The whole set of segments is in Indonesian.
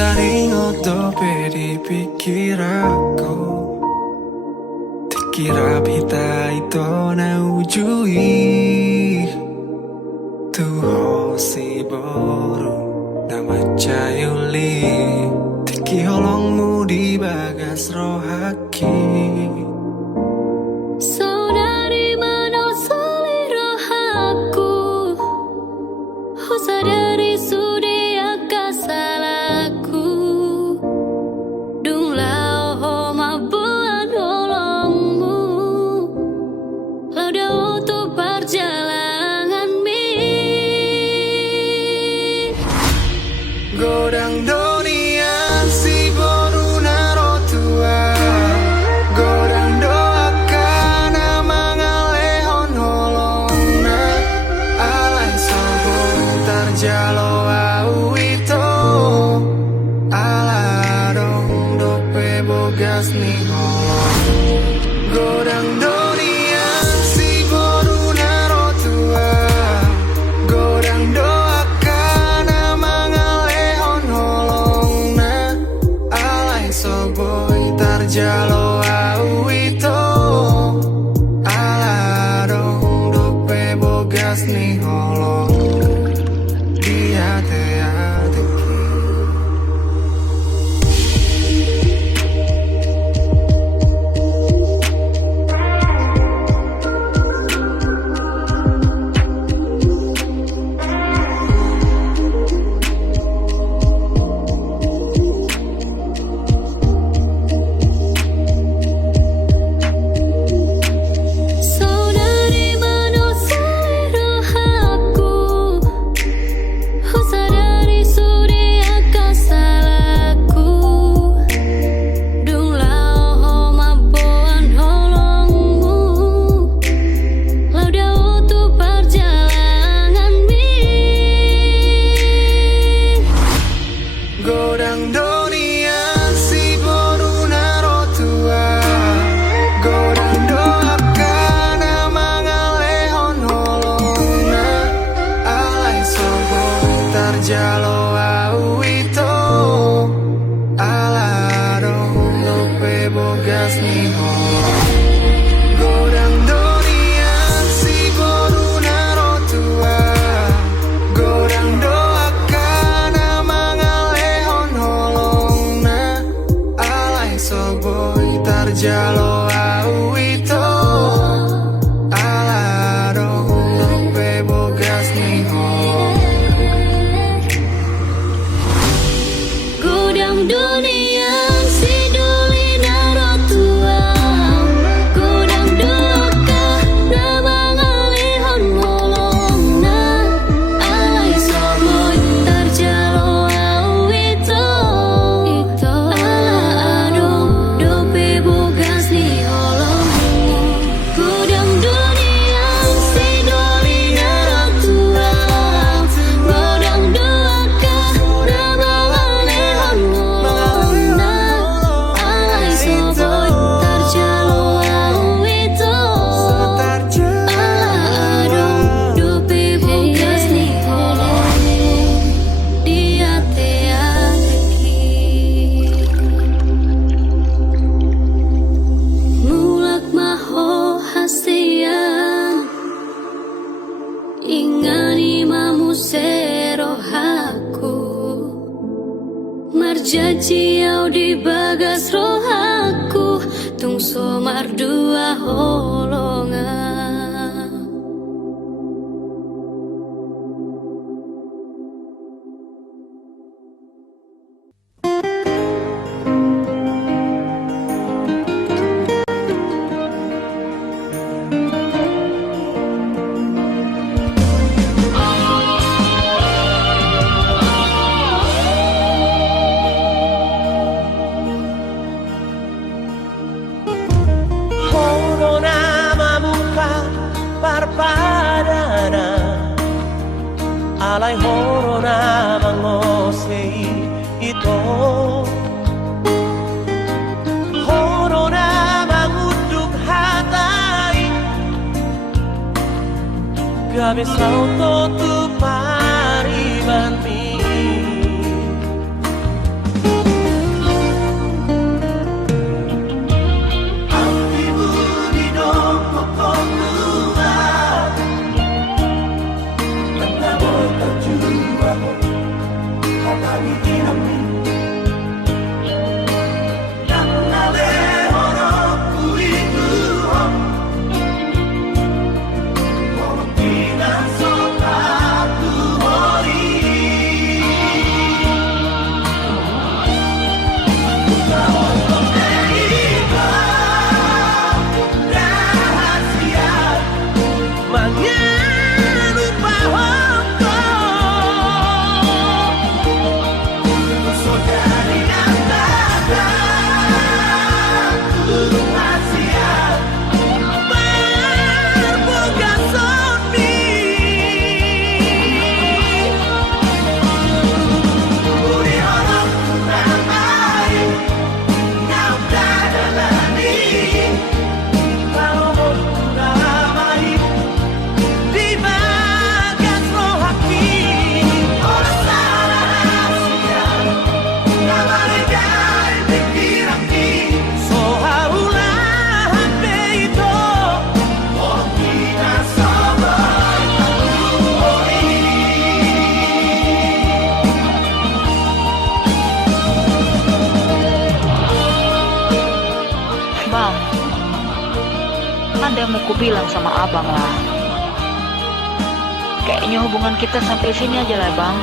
taringo dope di pikir aku. Dikira bita ito na ujui. Tuho si boru nama cayuli. Tiki holongmu di bagas rohaki. Saudari mana selera aku. Sadari sudah kasalaku. Dung lao ho mabuan holongmu. Lauda untuk perjalanan mi. Godang dunia si boru naro tua. Godang doakan mangalehon holongna. Alai sobong tarjalo au itu. Aladong dope bogas ni holong. Godang dunia si boru naro tua. Godang doakan mangalehon holongna. Alai soboy tarjalo au itu. Aladong dope bogas ni holong. Dia te Saudari mana selera aku. Sadari sudah kasalaku. Dung lao ho mabuan holongmu. Lauda untuk perjalanan mi. Godang dunia si boru naro tua. Godang doakan mangalehon holongna. Alai soboy tarjalo au itu. Aladong dope bogas ni holong. Godang dunia si boru naro tua. Godang doakan mangalehon holongna. Alai soboy tarjalo au itu. Aladong dope bogas ni holong. Godang dunia si duli naro tua. Godang doakan mangalehon holongna. Alai soboy tarjalo au itu. Aladong dope bogas ni holong. Godang dunia si duli naro tua. Godang doakan mangalehon holongna. Alai soboy tarjalo au itu. Aladong dope bogas ni holong. Dia te mulak maho hasian. Ingani mamu serohaku. Marjaji au di bagas rohaku. Tung somar dua holongan. Corona mabuka parpadana. Alay corona mangosei ito. Corona manguduk hatai. Gabi sauto tu pariban mi. aku bilang sama abang lah. Kayaknya hubungan kita sampai sini aja lah bang.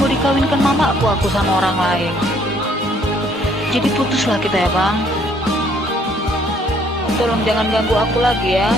Mau dikawinkan mamaku aku sama orang lain. Jadi putuslah kita ya bang. Tolong jangan ganggu aku lagi ya.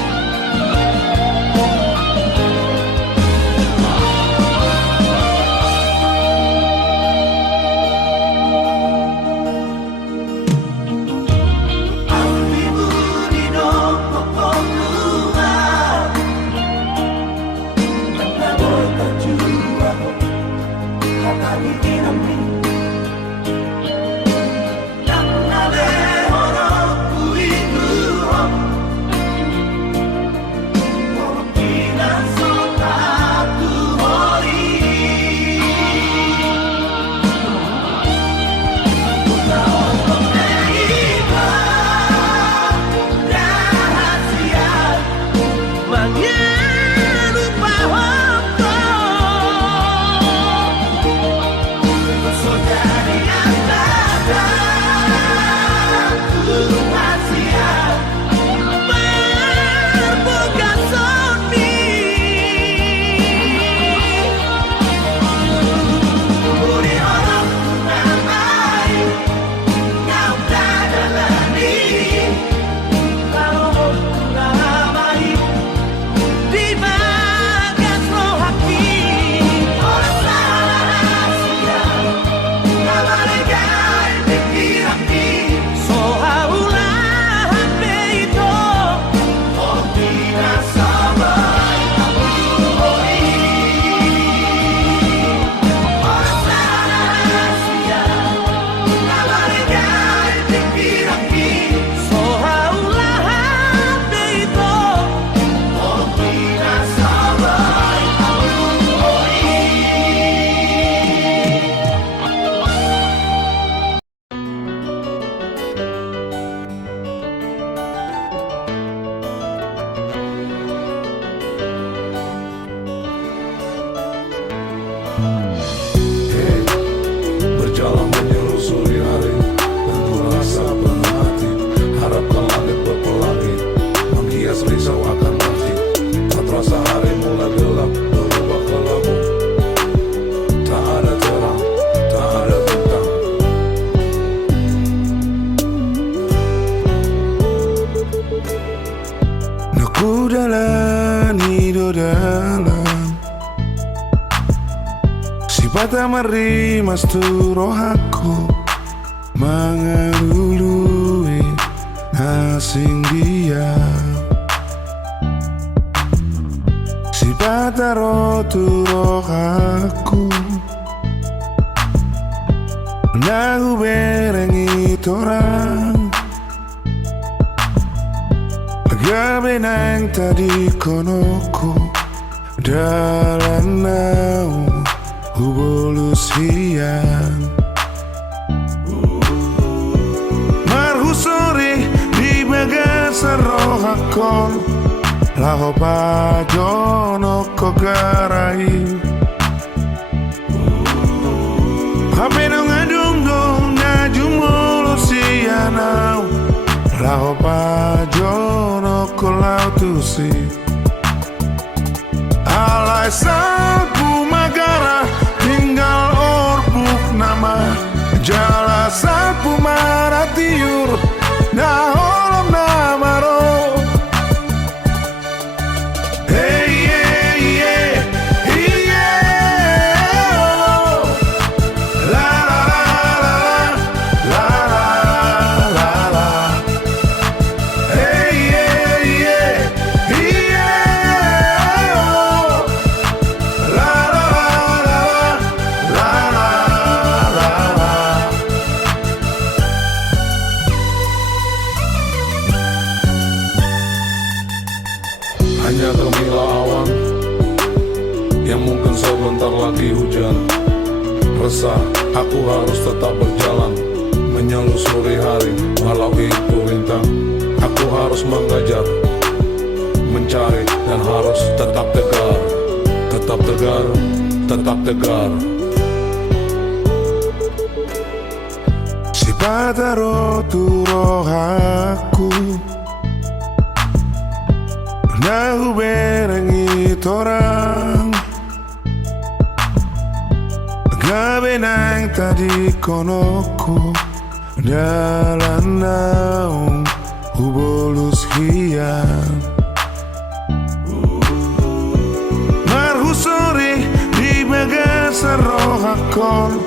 Berjalan menyusuri hari dan merasa penuh hati. Harapkan langit berpelangi menghias risau akan nanti. Tak terasa hari mulai gelap berubah kelabu. Tak ada terang, tak ada bintang. Aku dalam hidup dalam sifat merimas roh aku mengelului asing dia. Sifat roh aku nagu berengi torang gabe nang tadi konoko dalam nau hubolus hian marhusori di bagasa rohakon laho pajono kogarai hape no ngadung dong najumulus hianau laho pajono kolau tusi alai salpu magara tinggal orbuk nama jala salpu maratiur na holom namaro hey yeah yeah yeah oh. La la la la la la la hey yeah yeah yeah oh. La la la la la la. Hanya gemilah awan yang mungkin sebentar lagi hujan. Resah, aku harus tetap berjalan menyelusuri hari, walau itu rintang. Aku harus mengajar, mencari, dan harus tetap tegar. Tetap tegar, tetap tegar. Si pataro tu roh aku Nahu berengi torang Gabe nang tadi konoko Dalam naung Hubolus hian Marhusori di bagasar rohakon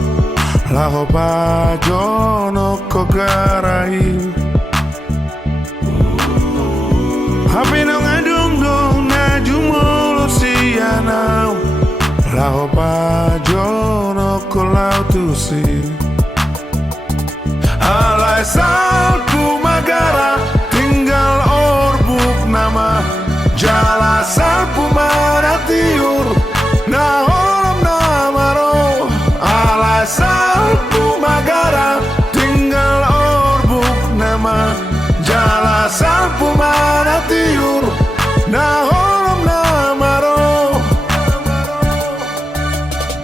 Laho pajono kogarai Hape no ngadung dong najumolo sianau Laho pajono kolau tusi Alai salpu magara tinggal orbuk nama Jala salpu maratiur na olam namaro Alai salpu magara tinggal orbuk nama Jala salpu maratiur na olam namaro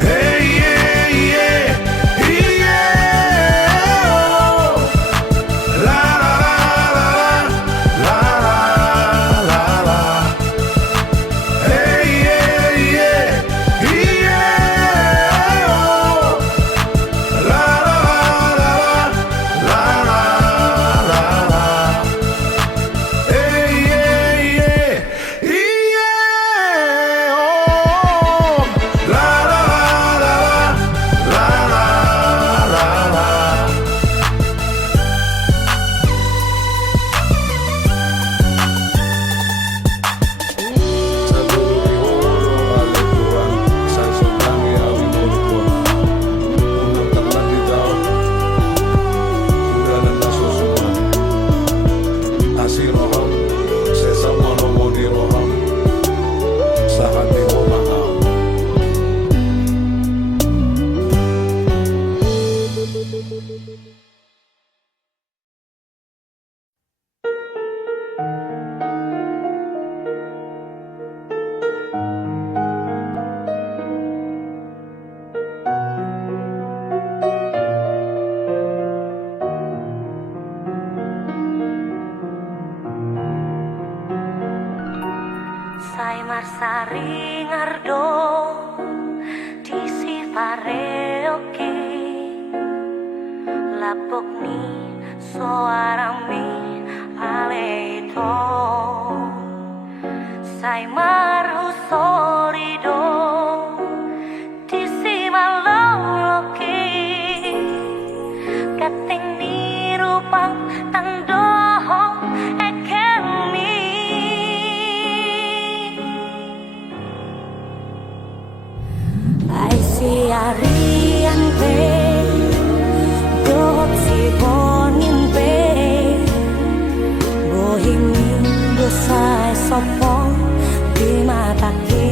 Hey yeah yeah yeah oh. La la la la la la la Hey yeah yeah yeah oh. La la la la la la Hey yeah yeah yeah oh. La la la la Sai marsari ngardo di sifare oke lapok ni soarami aleito Sai marhu sorido di simaloloke kating ni rupang tandohong ekemi Ai si arian pe dot si bonin pe bohimi dosai sopong di mata ki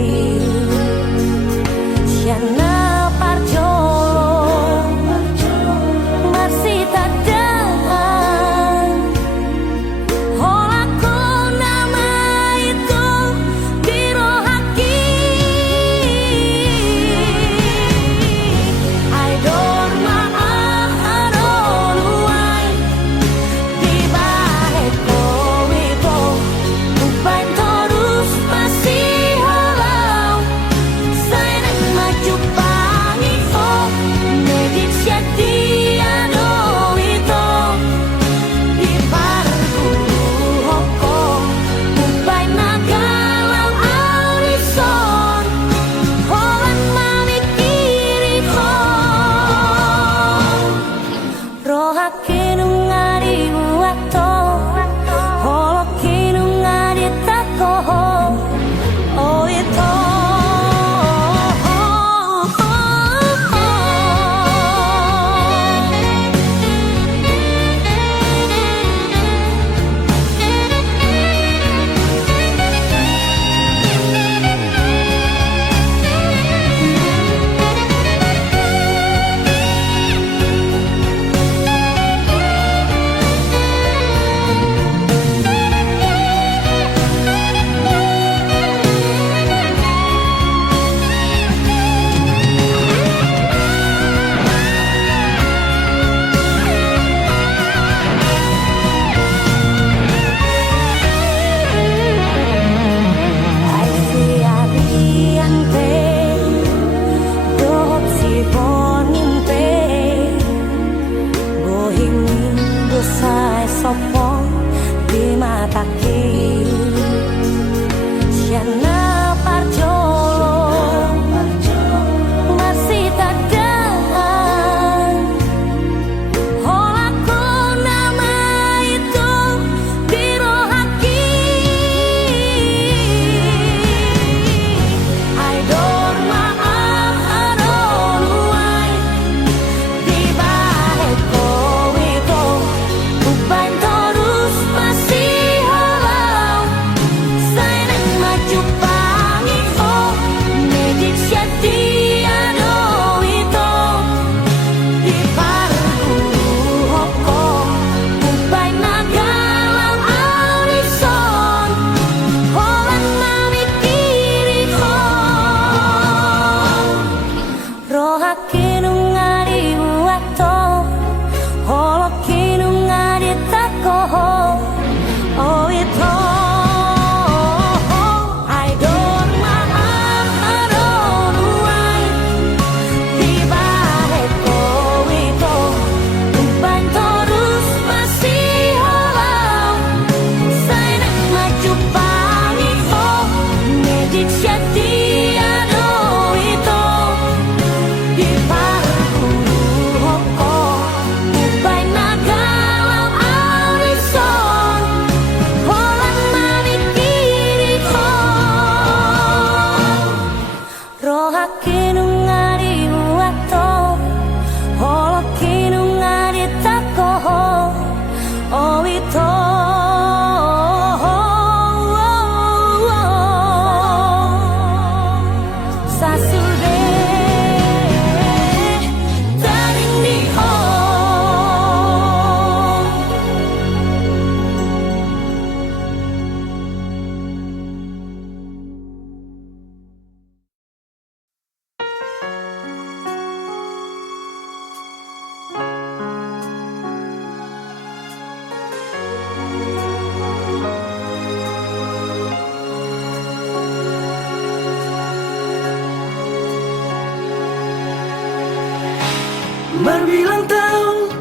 Berbilang tahun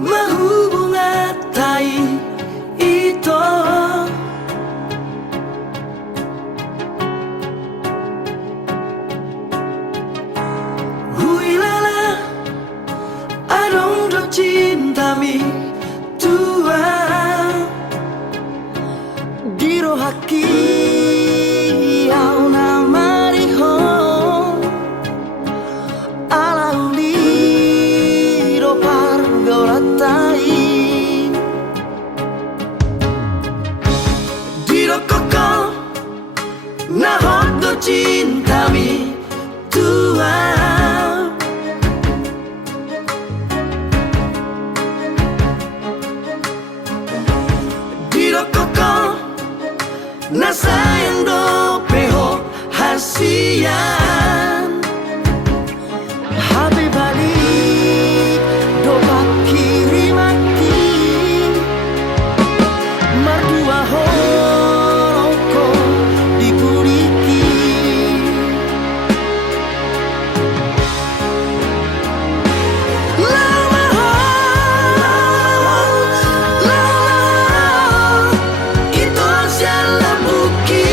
mahubungatai itu Huilala adong do cintami tua Diro haki au namariho Alauli do pargauratai Diro koko nahot do cintami tua Diro koko nasayang do peho hasian Habi balik do bakiri mati Mardua horoko dikuriki Lama itu siala buki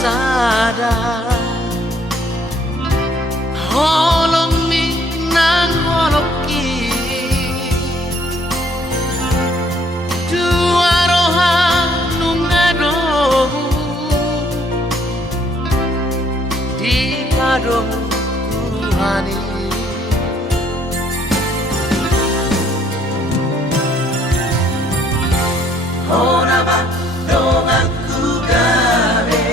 sada holong mi nang holoki dua roha nungado di kado Tuhani Ora ba dongan ku gawe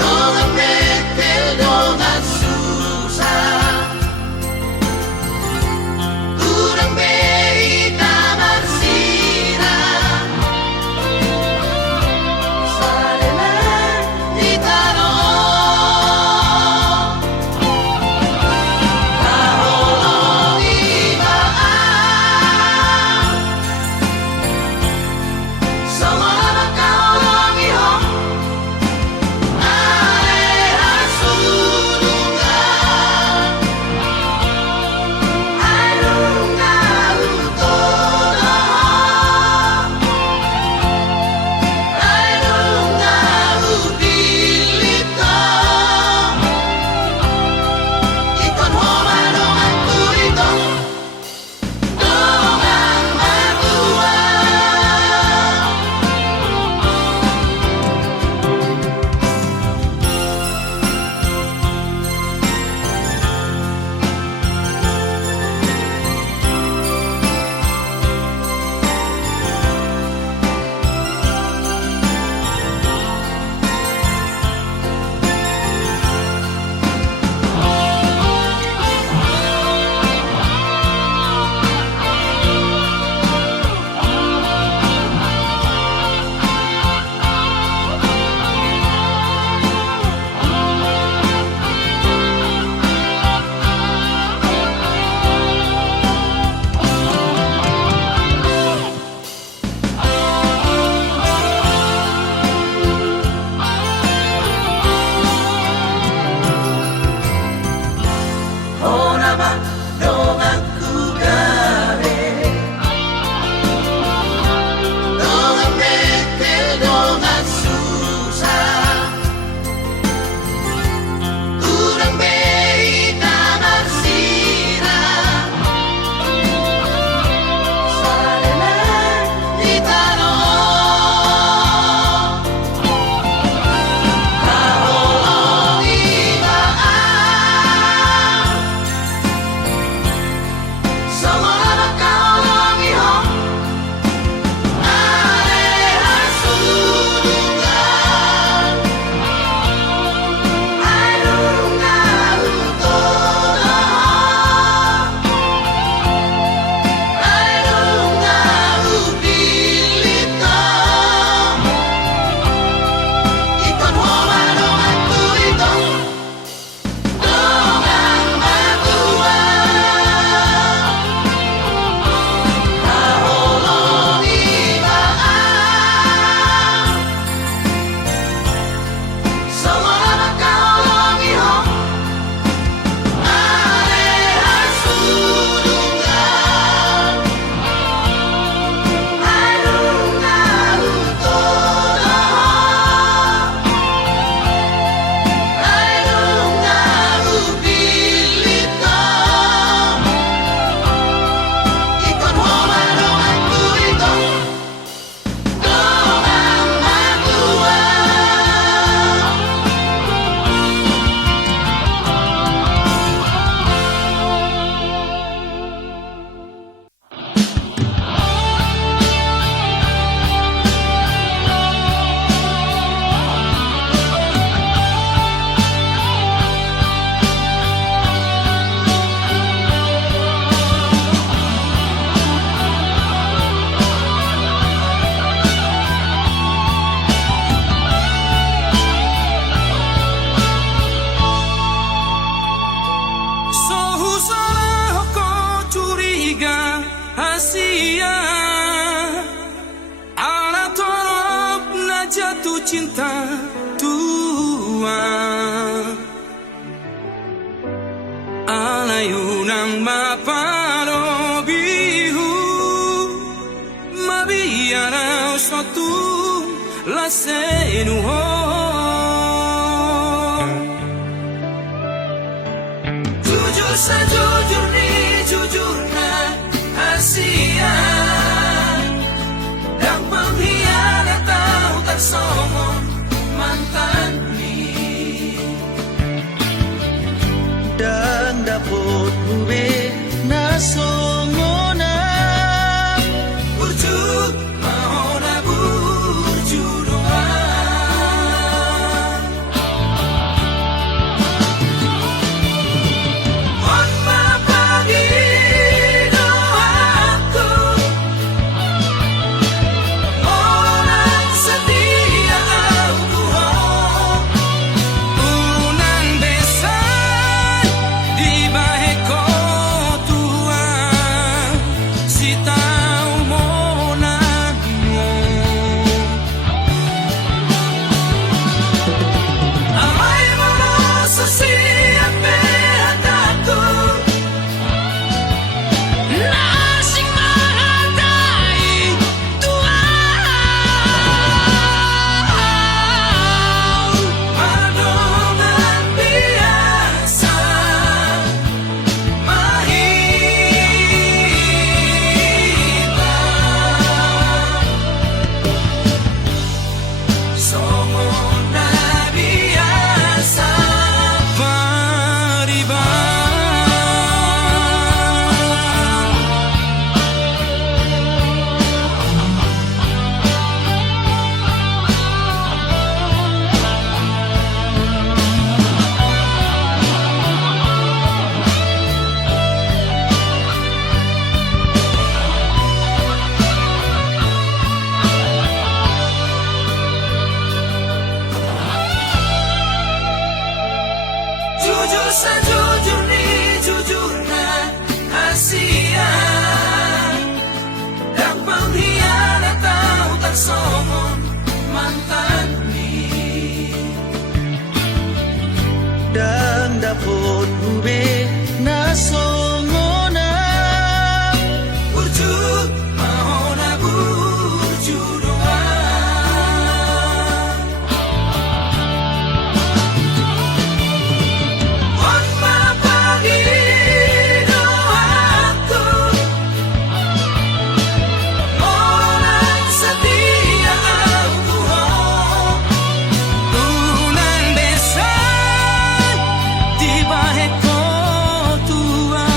dongan metel dongan susah kurang beri tamar sira salena di taro cinta tua alayunang maparo bihu mabiara suatu lasenuho jujur sajujur ni jujurna Asia dan pengkhianat tahu tak somong mantan ni dan dapat hube nasongona burju mahona burju doa on mapagi doaku orang setia aku unang besan di baheko tua si tahu monanmu amai mono siapa hataku nasing menghargai Tuhan madongan biasa mahiba somona biasa pariba jujur sajujur ni jujurna Asia dan pengkhianat tahu tak somong mantan ni dan dapat hube nasongona burju mahona burju doa on mapagi doaku orang setia aku unang besan di baheko tua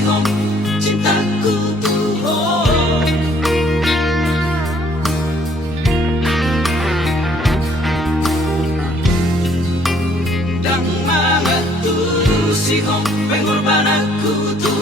sihong cintaku tuh dan mga tuh sihong pengorbananku tuh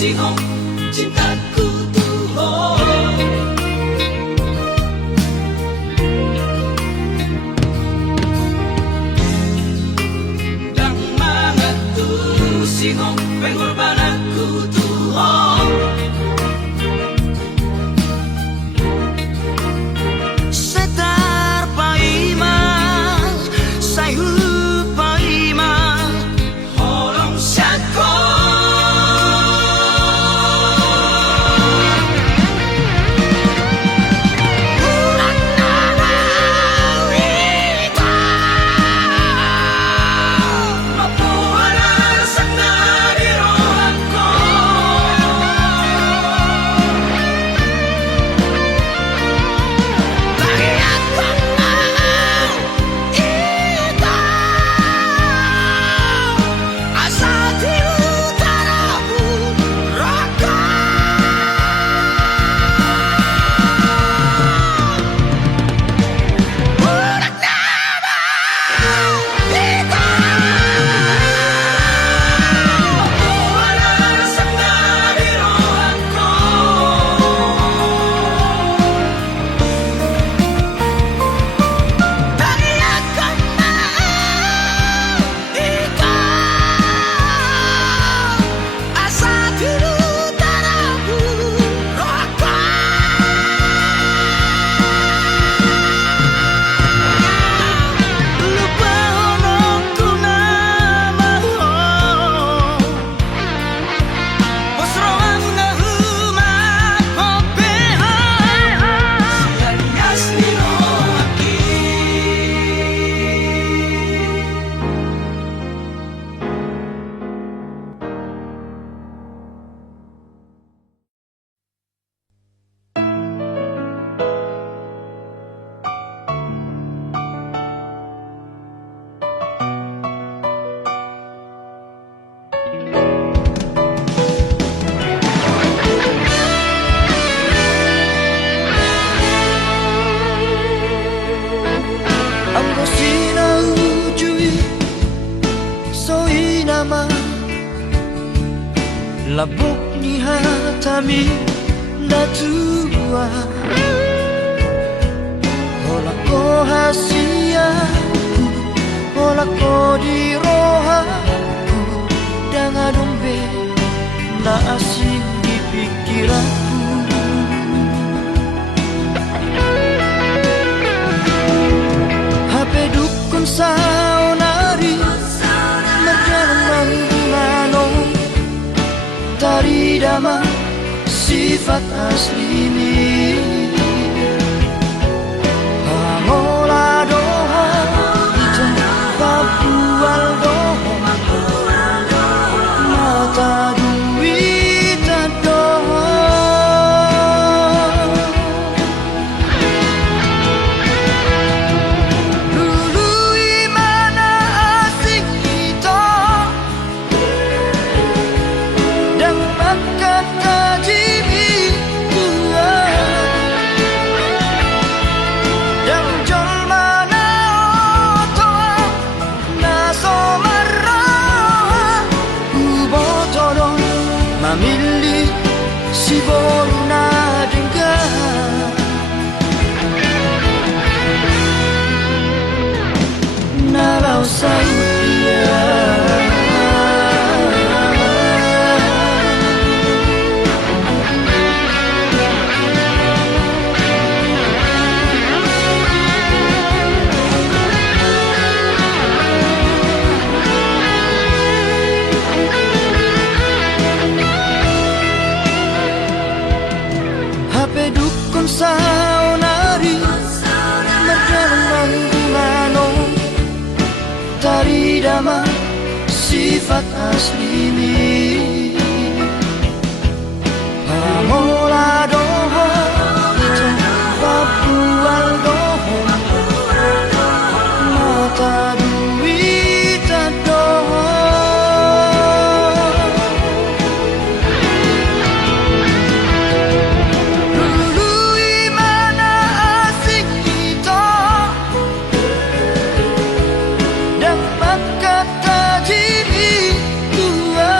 sihong cintaku tuh dan mga tuh sihong pengorbananku tuh setar paima sayu paima holong syako labuk ni hatami datua hola ko hasiaku hola ko di rohaku dengan dombe na asing di pikiranku HP dukun saunari merjalan tari dama sifat asli ini Hamola doha itu papual doha mata duit doha motorong mamili si Boruna dengan nalau saya. HP dukun saunari Merdaman mano Tari dama sifat asli mi Pamola doho Itu babual doho Mata duit doho Dapat kata diri tua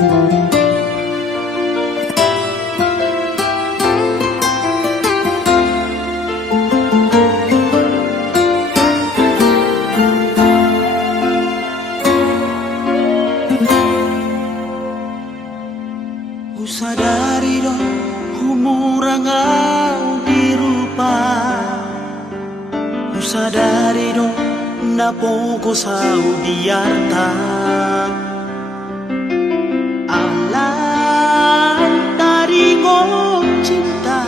Usadari dong humurangau dirupa, usadari dong napoko sau diarta. Alan dari ko cinta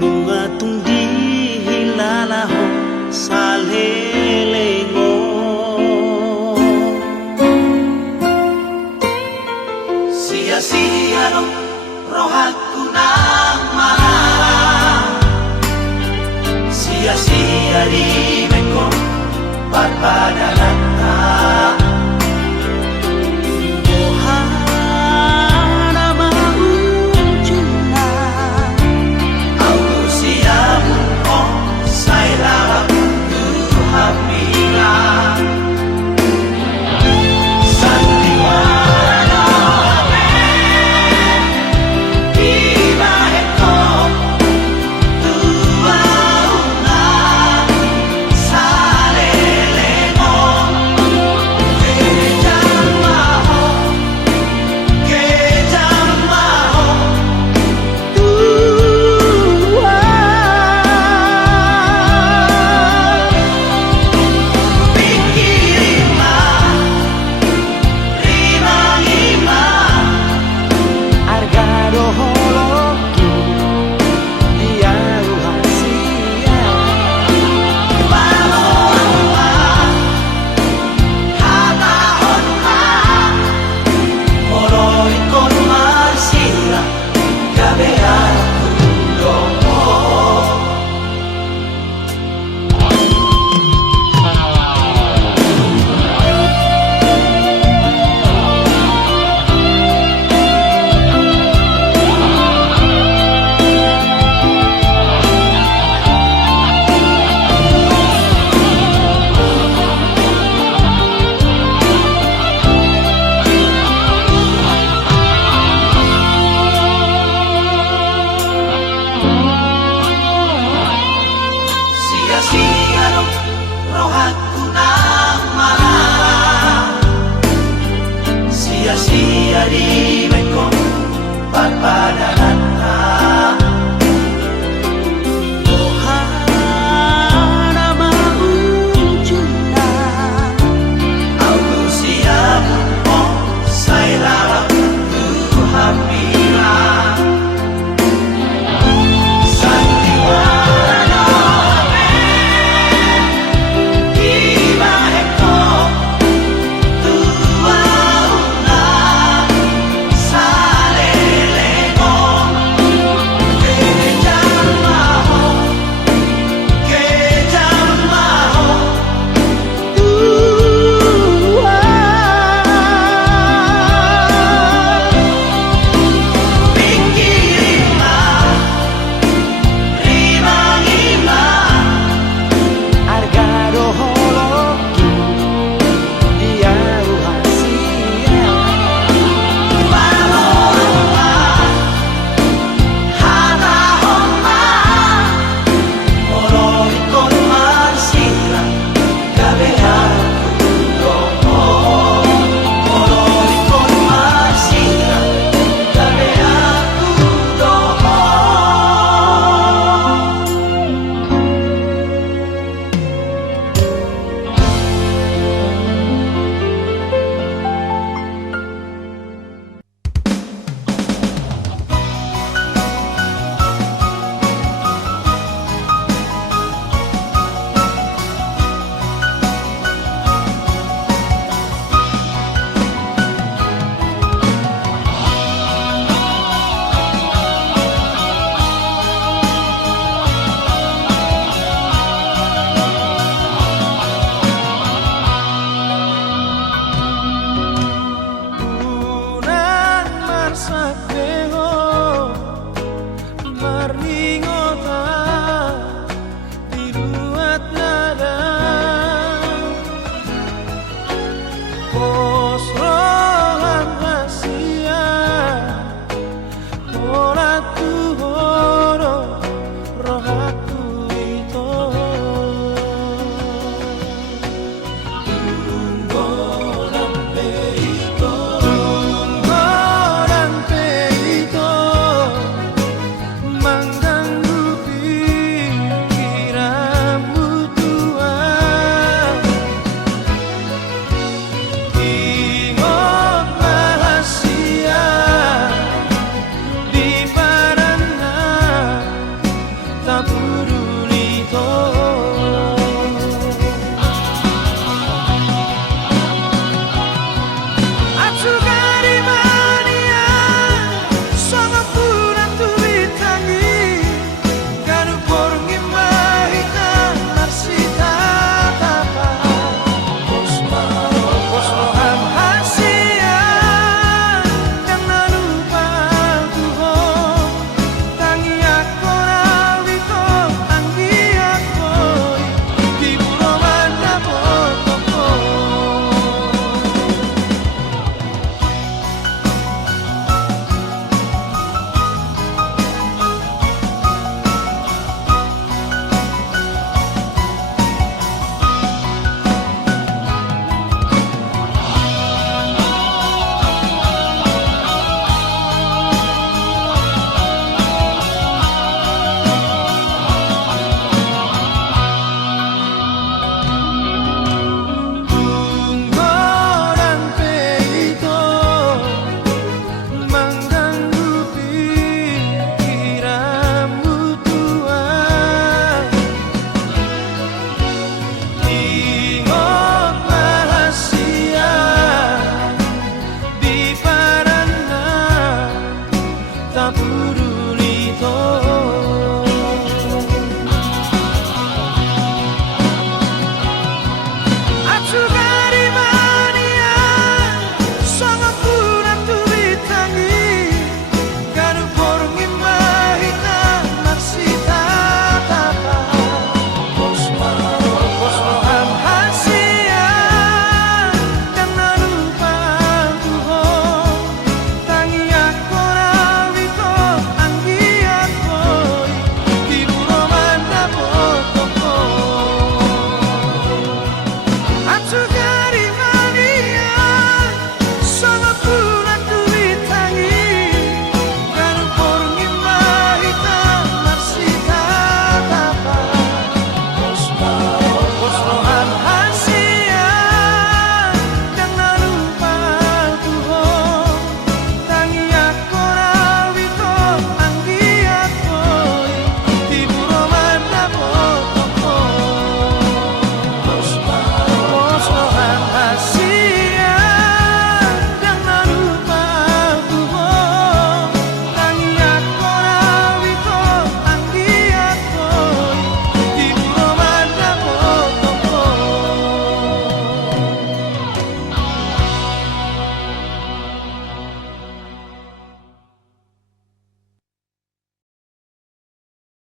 nunga tung dihilalaho salelengo. Sia-sia dong rohaku nang marah, sia-sia di meko pada